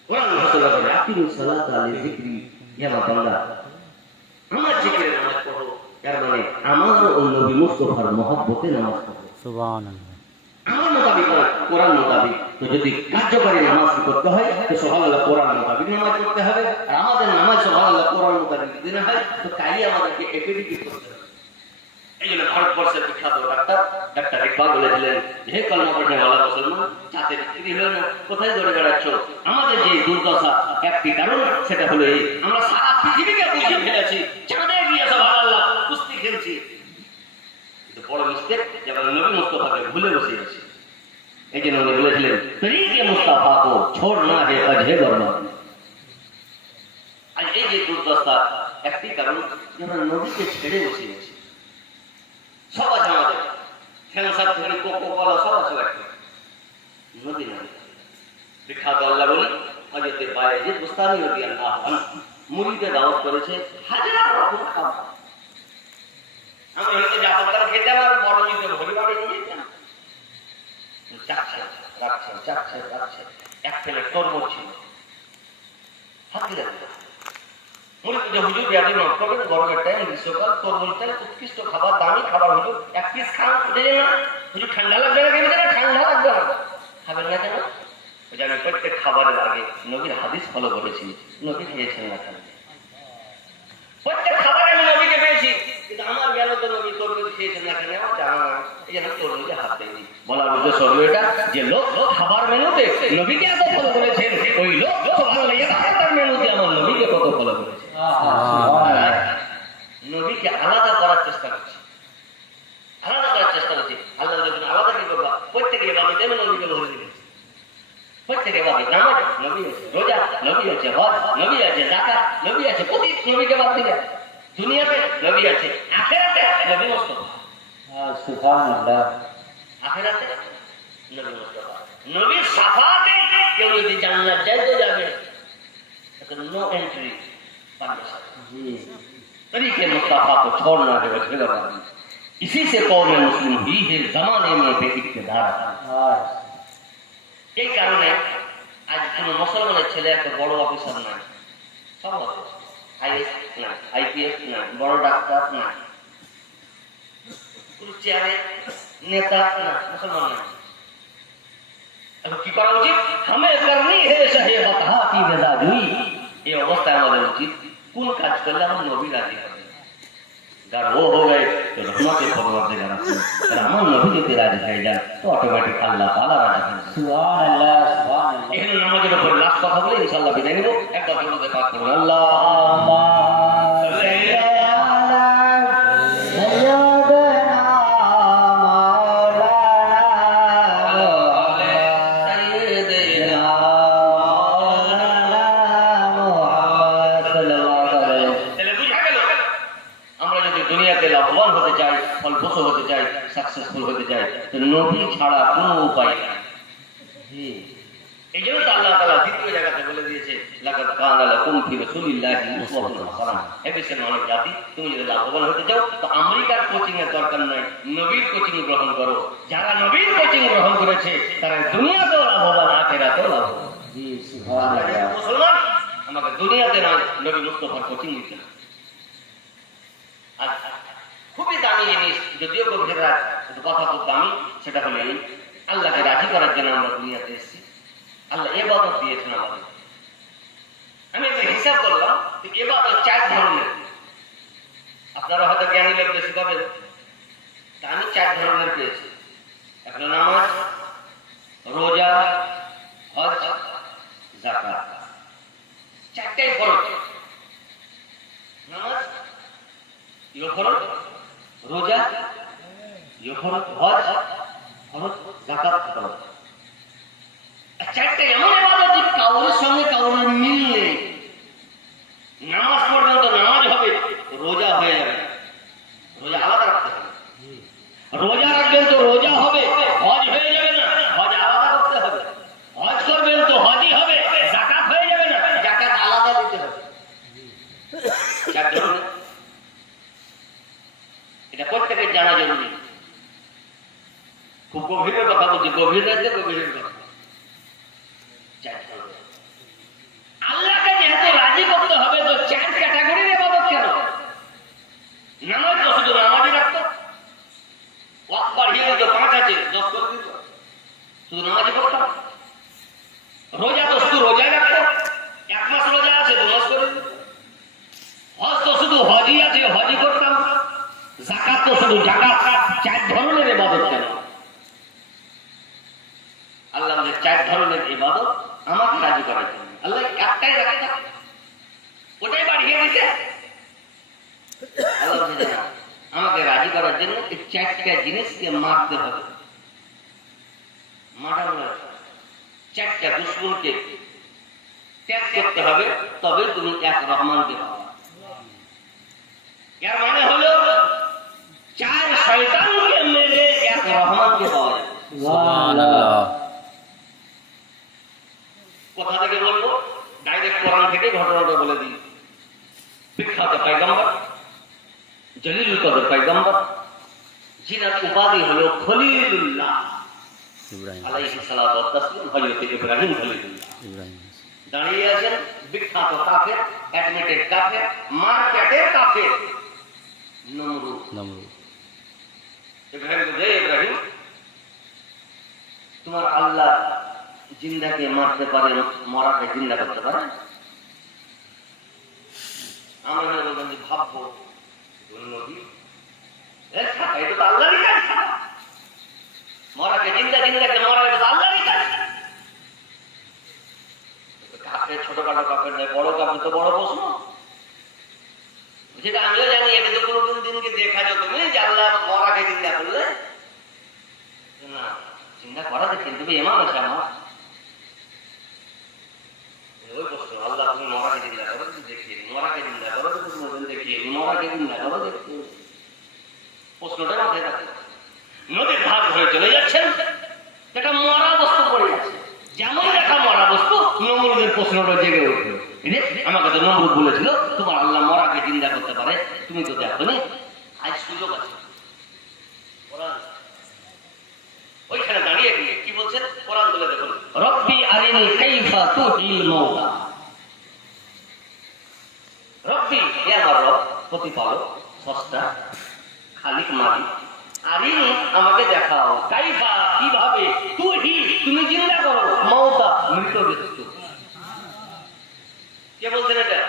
কোরআন ঘোষণা করে আকিমুস সালাতা আলি যিকরি, ইয়া বান্দা আমার জিকিরে নামাজ পড়ো, তার মানে আমার ও নবী মুস্তাফার মহব্বতে নামাজ পড়ো। সুবহানাল্লাহ আমার মোতাবিক নয়, কোরআন মোতাবিক। তো যদি কার্যকরী নামাজ করতে হয় তো সুবহানাল্লাহ কোরআন মোতাবিক নামাজ পড়তে হবে। আর আমাদের নামাজ সুবহানাল্লাহ কোরআন মোতাবিক যদি না হয় তো তাই আমাদেরকে এপিডিপি করতে হবে। এই জন্য ভারতবর্ষের বিখ্যাত ডাক্তার ইকবাল বলেছিলেন, হে কলমা পড়নে ওয়ালা মুসলমান, চাঁদে বিক্রি হলো না, কোথায় দৌড়ে বেড়াচ্ছ? আমাদের যে দুর্দশা একটি কারণ, সেটা হলো এই, আমরা সারা পৃথিবীকে বুঝিয়ে ফেলেছি, চাঁদে গিয়ে সুবহানাল্লাহ কুস্তি খেলছি। বড় মিস্টেক, যেমন নবী মুস্তাফাকে ভুলে বসে আছে। এই জন্য উনি বলেছিলেন, তরিকে মুস্তাফা কো ছোড়না হে অজহে বরবাদ। আর এই যে দুর্দশা একটি কারণ, যেমন নবীকে ছেড়ে বসে আছে। সব আছে আমাদের, ক্যান্সার থেকে কোকো কলা সব আছে, নবী নবী। বিখ্যাত আল্লাহ বলি হযরতে বায়েজিদ বুস্তামি রাদিয়াল্লাহু আনহু মুরিদে দাওয়াত করেছে হাজার রকম খাবার। আমি হয়তো জাফরদার খেতে আমার বড় নিতে ভরি বাড়ি নিয়ে যেতাম, চাচ্ছে রাখছে চাচ্ছে রাখছে, এক প্লেট তরমুজ ছিল, হাতি রাখছে। মুরিদ যে হুজুর ব্যাধি মাফ করবেন, গরমের টাইম, গ্রীষ্মকাল, তরমুজটা উৎকৃষ্ট খাবার, দামি খাবার। হুজুর এক পিস খান, বুঝে না হুজুর, ঠান্ডা লাগবে না কেন? ঠান্ডা লাগবে না, খাবেন না কেন? আমি প্রত্যেক খাবারের আগে নবীর হাদিস ফলো করেছি, নবী খেয়েছেন না কেন? প্রত্যেক খাবারে আমি নবীকে পেয়েছি, কিন্তু আমার গেল তো নবী তরমুজ খেয়েছেন না কেন আমার জানা না। এই জন্য তরমুজে হাত দেয়নি। বলার উদ্দেশ্য হলো এটা, যে লোক খাবার মেনুতে নবীকে এত ফলো করেছেন, ওই লোক সুবহানাল্লাহ ইবাদতের মেনুতে আমার নবীকে কত ফলো করেছে। নবীকে আলাদা করার চেষ্টা করছি, আলাদা করার চেষ্টা করছি। আল্লাহ যখন আলাদা কি করবা, প্রত্যেকে ইবাদত এমন নবীকে বলে দিলেন। প্রত্যেকে ইবাদত, নামাজ নবী আছে, রোজা নবী আছে, হজ নবী আছে, যাকাত নবী আছে, প্রতি নবীকে বাদ দিলেন। দুনিয়াতে নবী আছে, আখিরাতে নবী মুস্তাফা। সুবহানাল্লাহ আখিরাতে নবী মুস্তাফা। নবীর শাফাতে কেউ যদি জান্নাত যায় তো যাবে, এখন নো এন্ট্রি পারমিশন। জি तरीके मुस्तफा को छोड़ना है वजह बर्बादी। इसी से कौम मुस्लिम ही है जमाने में बेइख्तियार। এই কারণে আজ কোন মুসলমানের ছেলে একটা বড় অফিসার নাই, সব আইএস না, আইপিএস না, বড় ডাক্তার না, কোন চেয়ারে নেতা না, মুসলমান না। এখন কি করা উচিত? হামে করনি হে শাহে বতহা কি বেদাজুই। এই অবস্থায় আমাদের উচিত কোন কাজ করলে আমার নবী রাজি হবে। যার ও हो गए तो रहमतें परवरदिगार আছে, আর আমার নবী যদি রাজি হয়ে যান তো অটোমেটিক আল্লাহ তাআলা রাজি হয়ে যান। সুবহানাল্লাহ সুবহানাল্লাহ। এখানে নামাজের উপর লাস্ট কথা বলে ইনশাআল্লাহ বিদায় নেব। একটা দরুদ পাঠ করুন, আল্লাহুম্মা সাল্লি আলা সাইয়্যিদিনা মাওলানা সাইয়্যিদিনা মুহাম্মদ সাল্লাল্লাহু আলাইহি ফলপ্রসূ হতে চাই, সাকসেসফুল হতে চাই, তো নবী ছাড়া কোনো উপায় নেই। জি এই জন্য তো আল্লাহ তাআলা দ্বিতীয় জায়গাতে বলে দিয়েছে, লাকাদ কানা লাকুম ফি রাসূলিল্লাহি উসওয়াতুন হাসানাহ। হে বিশ্বের মানব জাতি, তুমি যদি লাভবান হতে চাও তো আমেরিকার কোচিং এর দরকার নয়, নবীর কোচিং গ্রহণ করো। যারা নবীর কোচিং গ্রহণ করেছে তারা দুনিয়াতেও লাভবান, আখিরাতেও লাভবান। জি আমরা যারা সুবহানাল্লাহ মুসলমান, আমাকে দুনিয়াতে নয়, নবী মুস্তাফার কোচিং নিতে হবে। আর খুবই দামি জিনিস, যদিও গভীর রাত, কিন্তু কথা খুব দামি, সেটা হলো এই, আল্লাহকে রাজি করার জন্য আমরা দুনিয়াতে এসেছি। আল্লাহ ইবাদত দিয়েছেন আমাদের। আমি একটা হিসাব করলাম, ইবাদত 4 ধরনের। আপনারা হয়তো জ্ঞানী লোক বেশি পাবেন, তা আমি 4 ধরনের পেয়েছি। একটা নামাজ, রোজা, হজ, যাকাত। 4টাই ফরজ। নামাজ ইয়ে ফরজ, রোজা ইয়ে ফরজ, হজ ফরজ, যাকাত ফরজ। 4টে এমন ইবাদত যে কাউরের সঙ্গে কাউরের মিল নেই। নামাজ পড়বেন তো নামাজ হবে, রোজা হয়ে যাবে না, রোজা আলাদা রাখতে হবে। রোজা রাখবেন তো রোজা হবে, হজ হয়ে যাবে না, হজ আলাদা করতে হবে। হজ করবেন তো হজই হবে, যাকাত হয়ে যাবে না, যাকাত আলাদা দিতে হবে। 4 ধরনের। এটা প্রত্যেকের জানা জরুরি। খুব গভীরের কথা বলছি, গভীর রাজ্যে গভীরের কথা। আল্লাহকে যেহেতু রাজি করতে হবে, তো 4 ক্যাটাগরির ইবাদত কেন? নামাজ তো শুধু নামাজই রাখতো, ওয়াক্ত বাড়িয়ে দিত, 5 আছে 10 করে দিত, শুধু নামাজই পড়তাম। রোজা তো শুধু রোজাই রাখতো, 1 মাস রোজা আছে 2 মাস করে দিত। হজ তো শুধু হজই আছে, হজই করতাম। যাকাত তো শুধু যাকাত। 4 ধরনের ইবাদত কেন? আল্লাহ আমাদের 4 ধরনের ইবাদত আমাকে রাজি করার জন্য। আল্লাহ একটাই রাখে, ওটাই বাড়িয়ে দিতে। আল্লাহ বলছে না, আমাকে রাজি করার জন্য এই 4টা জিনিসকে মারতে হবে। মারা হলো 4টা দুশমনকে ত্যাগ করতে হবে, তবে তুমি এক রহমানকে পাবে। এর মানে হলো 4 শয়তানকে মেরে এক রহমানকে পাওয়া যাবে। সুবহানাল্লাহ। কোথা থেকে বলবো? ডাইরেক্ট কোরআন থেকে ঘটনাটা বলে দিই। বিখ্যাত পয়গম্বর, জলিলুল কদর পয়গম্বর, যিনার উপাধি হলো খলিলুল্লাহ ইব্রাহিম আলাইহিস সালাতু ওয়াস তাসলিম, হযরত ইব্রাহিম খলিলুল্লাহ ইব্রাহিম দাঁড়িয়ে আছেন। বিখ্যাত কাফের, অ্যাডমিটেড কাফের, মার্কেটের কাফের নমরুদ। নমরুদ ইব্রাহিম বলে, ইব্রাহিম, তোমার আল্লাহ জিন্দাকে মারতে পারে, মরাকে জিন্দা করতে পারে? আমরা বললাম যে ভাববো, নবী এটা তো আল্লাহরই কাজ। মরাকে জিন্দা, জিন্দাকে মরা, এটা তো আল্লাহরই কাজ। কাফের ছোটখাটো কাফের নয়, বড় কাফের তো বড় প্রশ্ন, যেটা আমিও জানি। এটা তো কোনোদিন দিনকে দেখা যেত তুমি যে আল্লাহ মরাকে জিন্দা করলে না, চিন্তা করা দেখেন তুমি এমন আছে আমার ওই প্রশ্ন, আল্লাহ তুমি মরাকে জিন্দা করো, তুমি দেখিয়ে দিন, মরাকে জিন্দা করো, তুমি দেখিয়ে দিন, মরাকে জিন্দা করো, দেখিয়ে দিন। প্রশ্নটা মাথায় রাখে। নদীর ভাগ হয়ে চলে যাচ্ছেন, একটা মরা বস্তু পড়ে যাচ্ছে, যেমন দেখা মরা বস্তু, নমরুদের প্রশ্নটা জেগে উঠলো। আমাকে তো নমরুদ বলেছিল তোমার আল্লাহ মরাকে জিন্দা করতে পারে, তুমি তো দেখো নি, আজ সুযোগ আছে। ওইখানে দাঁড়িয়ে গিয়ে কি বলছেন কোরআন বলে দেখুন, রব্বি আরিনি কাইফা তুহিল মাউতা। রব্বি, হে আমার রব, প্রতিপালক, স্রষ্টা, খালিক, মালিক, আরিনি, আমাকে দেখাও, কাইফা, কিভাবে, তুহি, তুমি জিন্দা করো, মাউতা, মৃত ব্যক্তি। কে বলছেন এটা?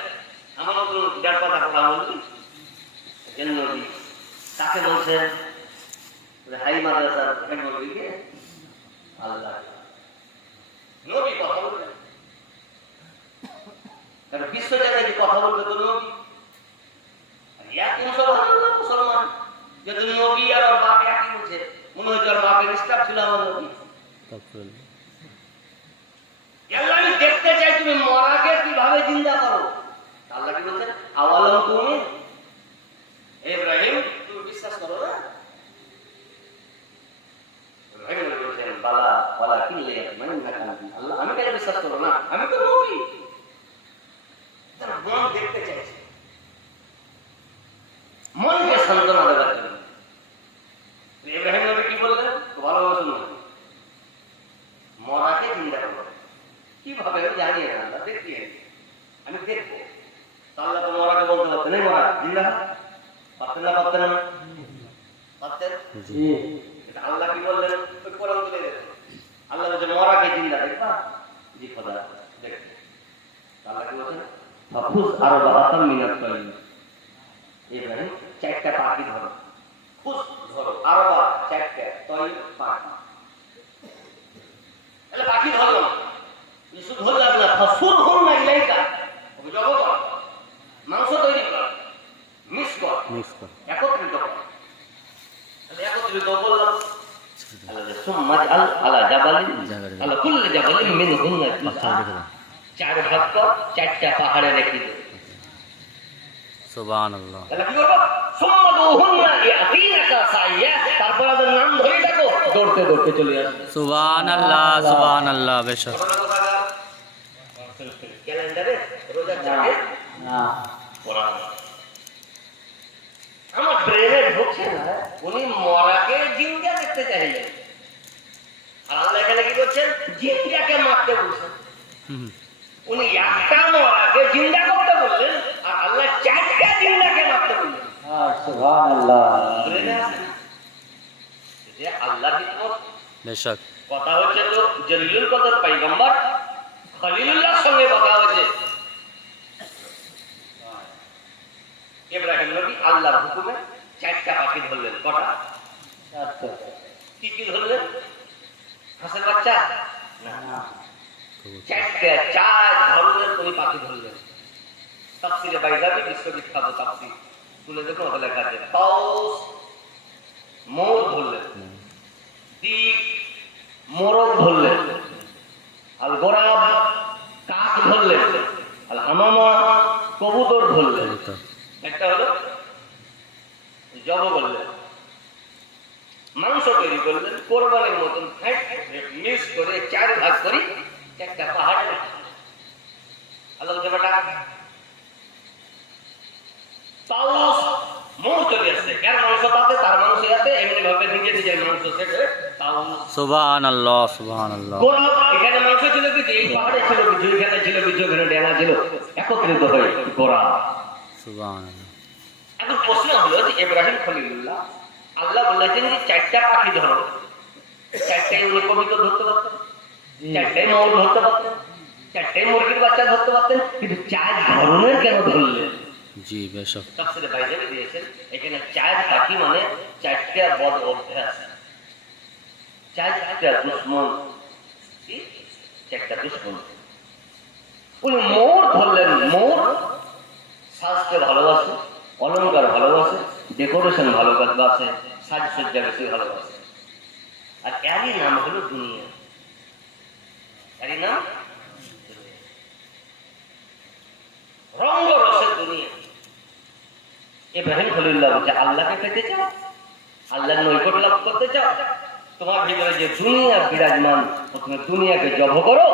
আমার তো দেড় কথা কথা বলছি। নবী কাকে বলছেন? হাই মাদ্রাসার নবীকে আল্লাহ নবী কথা বলবেন, কারণ বিশ্ব জায়গায় যে কথা বলবে তো নবী। এক মুসলমান যদি নবী আর ওর বাপ একই বলছে, মনে হচ্ছে ওর বাপের স্টাফ ছিল আমার নবী। আল্লাহ, আমি দেখতে চাই তুমি মরাকে কিভাবে জিন্দা করো। আল্লাহ কি বলছেন? আওয়ালাম তুমি ইব্রাহিম, তুমি বিশ্বাস করো না? আমি দেখবো। আল্লাহ তো মরাকে বলতে পারতেন, এই মরা জিন্দা পারতেন না, পারতেন না? পারতেন। জি এটা আল্লাহ কি বললেন? ওই কোরআন তুলে দেখুন। আল্লাহ বলছে মরাকে জিন্দা দেখবা? জি খোদা দেখো। আল্লাহ কি বলছেন? ফাফুজ আরবাআতাম মিনাত তাইর। ইব্রাহিম চারটা পাখি ধরো, ফুস ধরো, আরবা চারটা, তাইর পাখি। তাহলে পাখি ধরো না, শুধু ধরলাম না, ফাসুরহুন্না ইলাইকা, ওকে জব কর, মাংস তৈরি কর, মিক্স কর, একত্রিত কর। তাহলে একত্রিত বললাম আল্লাহ সুম্মা আল আলা জাবালিন আলা কুল্লি জাবালিন মিনহুন্না জুজআ। চার ভাগ কর, চারটা পাহাড়ে রেখে দে। সুবহানাল্লাহ। তাহলে কি করবো? সুম্মা দুহুন্না ইয়াতিনাকা সাইয়া, তারপর ওদের নাম ধরে থাকো, দৌড়তে দৌড়তে চলে আসবে। সুবহানাল্লাহ, সুবহানাল্লাহ। বেশক ক্যালেন্ডারে রোজার না চাকে না পড়া আমার ব্রেনে ঢুকছে না। উনি মরাকে জিন্দা দেখতে চাইলেন, আর আল্লাহ এখানে কি করছেন? জিন্দাকে মারতে বলছেন। হুম, উনি একটা মরাকে জিন্দা করতে বললেন, আর আল্লাহ চারটা জিন্দাকে মারতে বললেন। সুবহানাল্লাহ ব্রেনে আছে যে আল্লাহর হিকমত। বেশক কথা হচ্ছে তো জলিলুল কদর পয়গম্বর খলিলুল্লাহর সঙ্গে কথা হচ্ছে। ইব্রাহিম নবী আল্লাহর হুকুমে চারটা পাখি ধরলেন। কটা? কি কি ধরলেন? হাঁসের বাচ্চা না, না চারটা, চার ধরনের উনি পাখি ধরলেন। তাফসিরে বাইজাবি বিশ্ববিখ্যাত তাফসির তুলে দেখুন, ওটা লেখা আছে তাউস মোর ধরলেন, দিক মোরগ ধরলেন, আল গোরাব কাক ধরলেন, আল হামামা কবুতর ধরলেন। কবুতর। একটা হলো জব করলেন, মাংস তৈরি করলেন, কোরবানির মতন মিক্স করে চার ভাগ করি, একটা পাহাড়ে রাখলেন। আল্লাহ ব্যাপারটা তাউস মোর চলে আসছে, এর মাংস তাতে, তার মাংস যাতে, এমনি ভাবে নিজে নিজের মাংস সেট হয়ে তাউস। সুবহানাল্লাহ, সুবহানাল্লাহ। গোলাপ, এখানে মাংস ছিল কিছু, এই পাহাড়ে ছিল কিছু, এখানে ছিল কিছু, এখানে ডেঙা ছিল, একত্রিত হয়ে গোলাপ। সুবহানাল্লাহ। এখন প্রশ্ন হলো যে ইব্রাহিম খলিলুল্লাহ আল্লাহ বলেছেন যে চারটা পাখি ধরো, চারটাই উনি কবিতা ধরতে পারতেন, চারটাই মৌল ধরতে পারতেন, চারটাই মুরগির বাচ্চা ধরতে পারতেন, কিন্তু চার ধরনের কেন ধরলেন? জি বেশক তাফসীরে বাইজাবি দিয়েছেন এখানে চার পাখি মানে চারটা বদ অভ্যাস, চারটা দুশ্মন, কি? চারটা দুশ্মন। উনি মোর ধরলেন। মোর সাজতে ভালোবাসে, অলংকার ভালোবাসে, ডেকোরেশন ভালোবাসে, সাজসজ্জা বেশি ভালোবাসে। আর এরই নাম হলো দুনিয়া। এরই নাম রঙ্গ রসের দুনিয়া। ইব্রাহিম খলিলুল্লাহ বলছে আল্লাহকে পেতে চাও, আল্লাহর নৈকট্য লাভ করতে চাও, তোমার ভিতরে যে দুনিয়া বিরাজমান, তুমি দুনিয়াকে জব করো,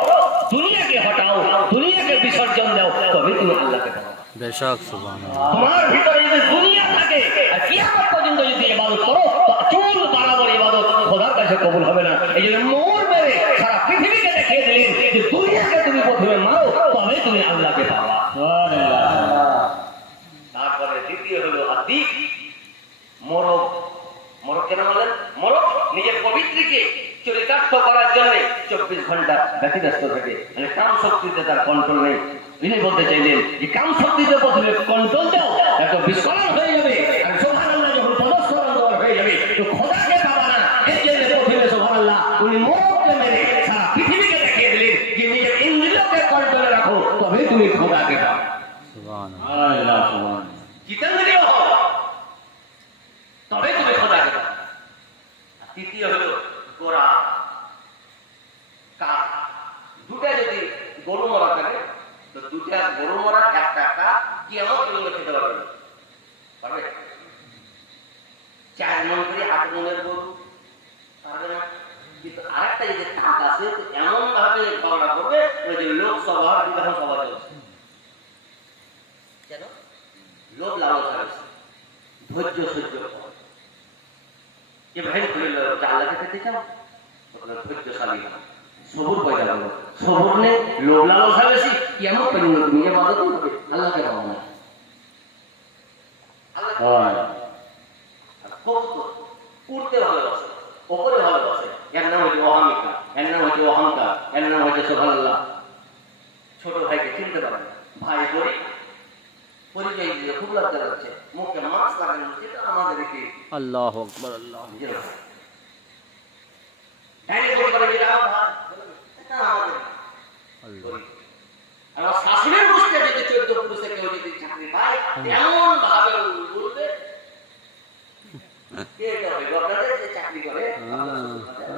দুনিয়াকে হটাও, দুনিয়াকে বিসর্জন দাও, তবে তুমি আল্লাহকে পাও। বেশক সুবহানাল্লাহ। তোমার ভিতরে যদি দুনিয়া থাকে আর কিয়ামত পর্যন্ত যদি ইবাদত করো, তো চুল বরাবর ইবাদত খোদার কাছে কবুল হবে না। এই জন্য মোর মেরে সারা পৃথিবীকে দেখিয়ে দিলেন যে দুনিয়াকে তুমি প্রথমে মারো, তবে তুমি আল্লাহকে পাবা। তারপরে দ্বিতীয় হলো আদিক, মোরগ। মোরগ কেন বললেন? মোরগ নিজের পবিত্রীকে চরিতার্থ করার জন্য 24 ঘন্টা ব্যতিব্যস্ত থাকে, মানে কাম শক্তিতে তার কন্ট্রোল নেই। তিনি বলতে চাইলেন যে কাম শক্তিতে প্রথমে কন্ট্রোল দাও, এত বিস্ফোরণ হয়ে যাবে, আর সুবহানাল্লাহ যখন পদস্খলন তোমার হয়ে যাবে, তো খোদাকে পাবা না। এর জন্য প্রথমে সুবহানাল্লাহ উনি মোরগকে মেরে সারা পৃথিবীকে দেখিয়ে দিলেন যে নিজের ইন্দ্রিয়কে কন্ট্রোলে রাখো, তবে তুমি খোদাকে পাবে। সুবহানাল্লাহ। জিতেন্দ্রীয় হও, তবে তুমি খোদাকে পাবে। তৃতীয় হলো গোরা, কাক। দুটা যদি গরু মরা থাকে, তো দুটা গরু মরা, একটা কাক, কিয়ামত পর্যন্ত খেতে পারবে না। পারবে? 4 মন করে 8 মনের গরু পারবে না। কিন্তু আরেকটা যদি কাক আছে, তো এমন ভাবে ঝগড়া করবে যে লোকসভা বিধানসভা চলছে। কেন? লোভ লালসা আছে, ধৈর্য সহ্য করে। ইব্রাহিম খলিলুল্লাহ আল্লাহকে পেতে চাও, তোমরা ধৈর্যশালী হও, সবুর পয়দা করো, সবর নেই, লোভ লালসা বেশি, কেমন পর্যন্ত তুমি ইবাদত করবে? আল্লাহকে পাবো না। হয় খুব উঠতে ভালোবাসে, ওপরে ভালোবাসে। এর নাম হচ্ছে অহমিকা, এর নাম হচ্ছে অহংকার, এর নাম হচ্ছে সুবহানাল্লাহ। ছোট ভাইকে চিনতে পারে না, ভাই গরিব, পরিচয় দিতে খুব লজ্জা লাগছে, মুখে মাস্ক লাগানো, এটা আমাদের কি আল্লাহু আকবার, আল্লাহ নিজের ভাই। ডাইরেক্ট বলতে পারে এটা আমার ভাই, এটা আমাদের আল্লাহ গরিব। আমার শাশুড়ির গোষ্ঠীতে যদি 14 পুরুষে কেউ যদি চাকরি পায়, এমন ভাবে বলবে, কে এটা হবে? আপনাদের যে চাকরি করে,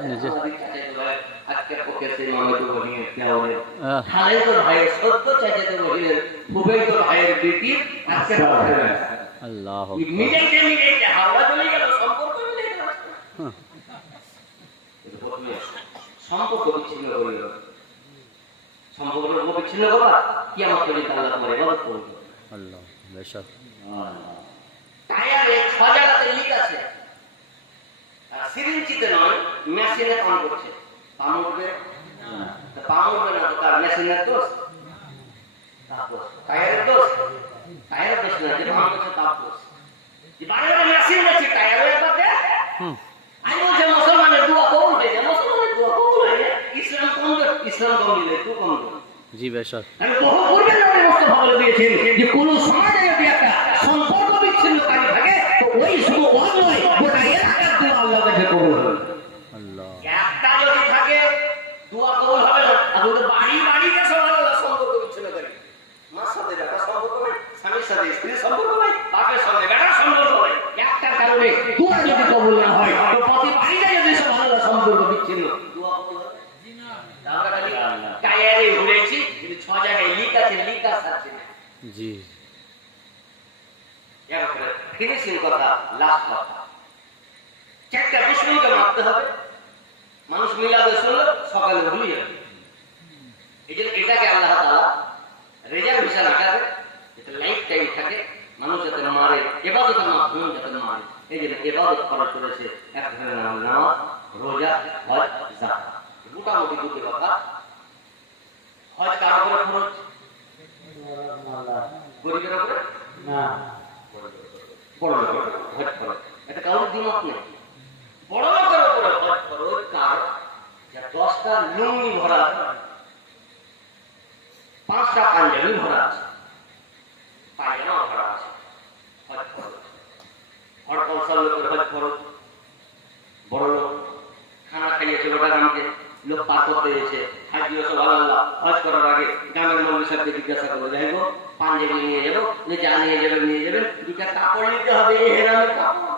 নিজে আমাদের চাচাতো ভাই, আজকের পক্ষে সেই মামাতো বোনের দেওরের, আহ, খালেতো ভাইয়ের সদ্য চাচাতো বোনের, ফুফাইতো ভাইয়ের বেটির আজকের পক্ষে রয়েছে। আল্লাহু মিটাইতে মিটাইতে হাওয়া চলে গেল, সম্পর্ক মিলে গেল। আকবার। এটা প্রথমে সম্পর্ক বিচ্ছিন্ন হয়ে গেল। সম্পর্ক বিচ্ছিন্ন করা কিয়ামত পর্যন্ত আল্লাহ তোমার ইবাদত করবে। আল্লাহ বেশক টায়ারে 6 জায়গাতে লিক আছে, আর সিরিঞ্জিতে নয়, মেশিনে কাম করছে। পাম উঠবে না, তো তার মেশিনের দোষ, তার দোষ। টায়ারের দোষ না, যে পাম করছে তার দোষ। যে বাইরে মেশিন আছে, টায়ারও একবার দেখ। আমি বলছি মুসলমানের দোয়া কবুল হয়ে যায়, মুসলমানের দোয়া কবুল হয়ে যায়। ইসলাম কম দিলে তুই কম দিলে। জি বেশক আমি বহু পূর্বে নবী মুস্তাফা বলে দিয়েছেন যে কোন সমাজে যদি একটা সম্পর্ক বিচ্ছিন্নকারী থাকে, তো ওই শুধু ওর নয়, গোটা এলাকার দোয়া আল্লাহর কাছে কবুল হবে। আল্লাহ একটা যদি থাকে, দোয়া কবুল হবে না। আর ওদের বাড়িতে সব আল্লাহ সম্পর্ক বিচ্ছিন্নকারী, মার সাথে বেটার সম্পর্ক নাই, স্বামীর সাথে স্ত্রীর সম্পর্ক নাই, বাপের সঙ্গে বেটার সম্পর্ক নাই, একটার কারণে দোয়া যদি কবুল না হয়, তো প্রতি বাড়িতে যদি সব আল্লাহ সম্পর্ক বিচ্ছিন্ন, দোয়া কবুল হবে? আমরা খালি টায়ারে ঘুরেছি, কিন্তু 6 জায়গায় লিক আছে, লিক আছে না। জি এরপরে ফিনিশিং কথা, লাস্ট কথা, 4টা দুশ্মনকে মারতে হবে। মানুষ মিলাদে শুনলে সকালে ভুলে যাবে। এই জন্য এটাকে আল্লাহ তাআলা রিজার্ভেশন আকারে, যেটা লাইফ টাইম থাকে, মানুষ যাতে মারে, ইবাদতের মাধ্যমে যাতে মারে। এই জন্য ইবাদত করা করেছে এক ধরনের নামাজ, রোজা, হজ, যাকাত। মোটামুটি দুটি কথা। হজ কার উপরে খরচ? গরিবের উপরে? না বড় লোকের উপরে হজ খরচ। এটা কারোর দ্বিমত নেই। বড় লোকের উপরে হজ খরচ কার? যে 10টা লুঙ্গি ভরা আছে, 5টা পাঞ্জাবি ভরা আছে, পায়জামা ভরা আছে, হজ খরচ। হরকলসার লোকের হজ খরচ। বড় লোক খানা খাইয়েছে গোটা গ্রামকে, লোক পার করতে এসেছে, হাজিও সুবহানাল্লাহ। হজ করার আগে গ্রামের মৌলভী সাহেবকে জিজ্ঞাসা করলো, যাই গো পাঞ্জাবি নিয়ে যাবো, যে যা নিয়ে যাবেন, দুটা কাপড় নিতে হবে, এহরামের কাপড়।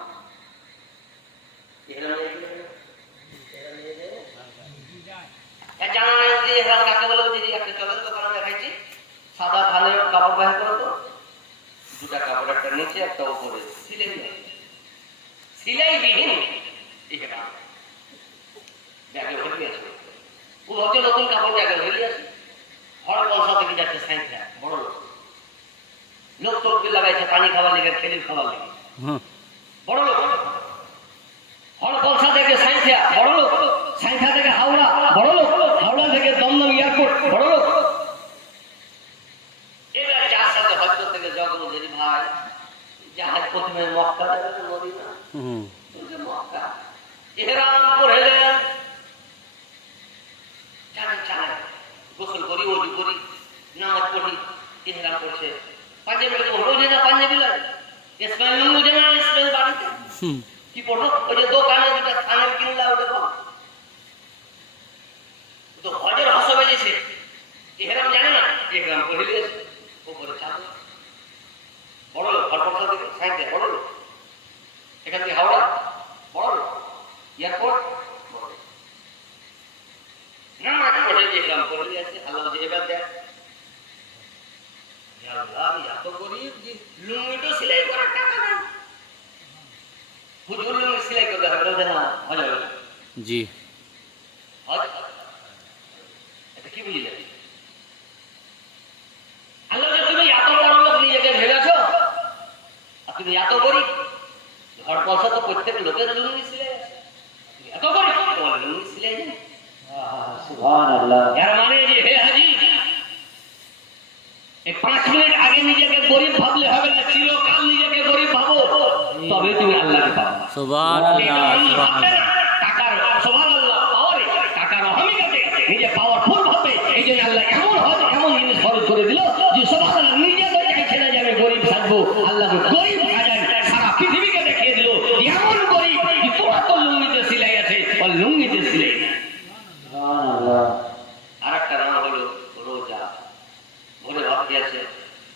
এহরাম নিয়ে যাবেন? জানা নাই যে এহরাম কাকে বলে? দিদি একটা চলেন তো, কারণ দেখাইছি সাদা থানের কাপড় বাহির করো তো, দুটা কাপড়, একটা নিচে একটা উপরে, সিলাইবিহীন এহরাম। ব্যাগে ভরে নিয়ে আসবে, ও হচ্ছে নতুন কাপড় ব্যাগে ভরে নিয়ে আসবে। হরকলসা থেকে যাচ্ছে সাইন্সা, বড় লোক, লোক তকবির লাগাইছে পানি খাবার লেগে, খেলির খাবার লেগে, বড় লোক। হরকলসা থেকে সাইন্সা, বড় লোক। সাইন্সা থেকে হাওড়া, বড় লোক। হাওড়া থেকে দমদম এয়ারপোর্ট, বড় লোক। এবার যার সাথে হজ থেকে যখন যদি ভাই জাহাজ প্রথমে মক্কা যাবে তো মদিনা, মক্কা এহরাম করে দেন, জানেন গোসল করি, ওযু করি, নামাজ পড়ি, ইহরাম করছে, পাঞ্জাবি রোজে না পাঞ্জাবি লাগে, ইসমাইল লুঙ্গি দেবে না, ইসমাইল বাড়িতে কি পড়বো? ওই যে দোকানে দুটা থানের কিনলা, ওটা কম তো হজের হস বেজেছে, ইহরাম জানে না, ইহরাম করে দিয়েছে, ওপরে চাল। বড় লোক, হরকলসা থেকে সাইডে বড় লোক, এখান থেকে হাওড়া, বড় লোক, এয়ারপোর্ট, বড় লোক। নামাজ পড়ে ইহরাম করে দিয়েছে, আল্লাহ এবার দেখ, আল্লাহ এত গরিব যে লুঙ্গি তো সেলাই করার টাকা নাই, হুজুর লুঙ্গি সেলাই করতে হবে, রোজা না হজ হবে। জি হজ এটা কি বুঝলে? আল্লাহ তুমি এত বড় লোক নিজেকে ভেবেছ, আর তুমি এত গরিব। ঘর পয়সা তো প্রত্যেক লোকের লুঙ্গি সেলাই আছে, এত গরিব তোমার লুঙ্গি সেলাই নেই। সুবহানাল্লাহ এর মানে যে 5 মিনিট আগে নিজেকে গরিব ভাবলে হবে না, চিরকাল নিজেকে গরিব ভাবো, তবে তুমি আল্লাহকে পাবে। সুবহানাল্লাহ, টাকার সুবহানাল্লাহ পাওয়ারে, টাকার অহমিকাতে নিজে পাওয়ারফুল ভাবে, এই জন্য আল্লাহ এমন জিনিস ফরজ করে দিল যে সুবহানাল্লাহ নিজে তো চাইছে না যে আমি গরিব থাকবো, আল্লাহকে গরিব সাজান, সারা পৃথিবীকে দেখিয়ে দিল যে এমন গরিব যে তোমার তো লুঙ্গিতে সিলাই আছে, আর লুঙ্গিতে সিলাই না। সুবহানাল্লাহ। আরেকটা নাম হলো রোজা। ভোরে ভাবতে আছে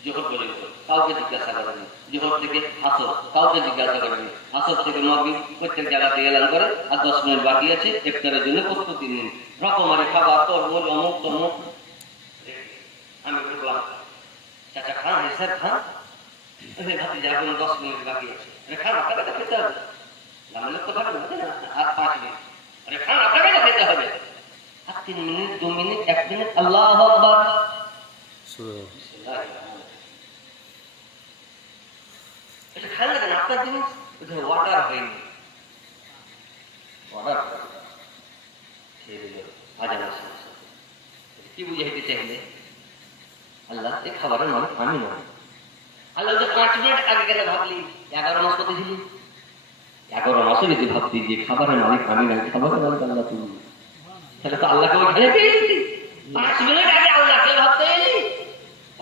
জোহর পর্যন্ত কাউকে জিজ্ঞাসা করেনি, জোহর থেকে আসর কাউকে জিজ্ঞাসা করেনি, আসর থেকে মাগরিব প্রত্যেক জায়গাতে এলান করে, আর 10 মিনিট বাকি আছে ইফতারের জন্য প্রস্তুতি নিন, রকমারি খাবার তরমুজ অমুক তমুক। আমি বললাম চাচা খান, স্যার খান, ভাবছি যে এখন 10 মিনিট বাকি আছে, খান আপনাকে তো খেতে হবে, গ্রামের লোক তো খাবে না, আর 5 মিনিট, খান আপনাকে তো খেতে হবে, আর 3 মিনিট 2 মিনিট 1 মিনিট, আল্লাহু আকবার। এটা খান না কেন? আপনার জিনিস ওয়াটার হয়নি, ওয়াটার কি বুঝাইতে চাইলে আল্লাহ এই খাবারের মালিক আমি নয়। আল্লাহ 5 মিনিট আগে গেলে ভাবলি 11 মাস কত ছিলি, 11 মাসে যদি ভাবতি যে খাবারের মালিক আমি নয়, খাবারের মালিক আল্লাহ তুমি, তাহলে তো আল্লাহকে ওখানে পেয়েছি। 5 মিনিট আগে আল্লাহকে ভাবতে এলি,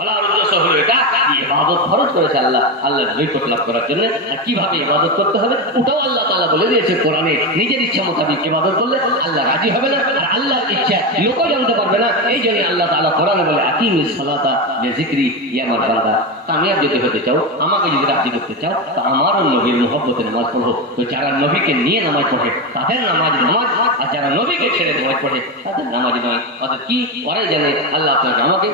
আল্লাহর উদ্দেশ্য হলো এটা ইবাদত ফরজ করেছে আল্লাহ, আল্লাহর নৈকট্য লাভ করার জন্য। আর কিভাবে ইবাদত করতে হবে ওটাও আল্লাহ তাআলা বলে দিয়েছে কোরআনে। নিজের ইচ্ছা মোতাবেক ইবাদত করলে আল্লাহ রাজি হবে না, আর আল্লাহর ইচ্ছা লোকও জানতে পারবে না। এই জন্য আল্লাহ তাআলা কোরআনে বলে আকিমিস সালাতা লিযিকরি, ইয়া আমার বান্দা কামিয়াব যদি হতে চাও, আমাকে যদি রাজি করতে চাও, তো আমার নবীর মুহাব্বতে নামাজ পড়ো। তো যারা নবীকে নিয়ে নামাজ পড়ে তাদের নামাজ, আর যারা নবীকে ছেড়ে নামাজ পড়ে তাদের নামাজ নয়। অর্থাৎ কি ওরাই জানে আল্লাহ আপনাকে আমাকে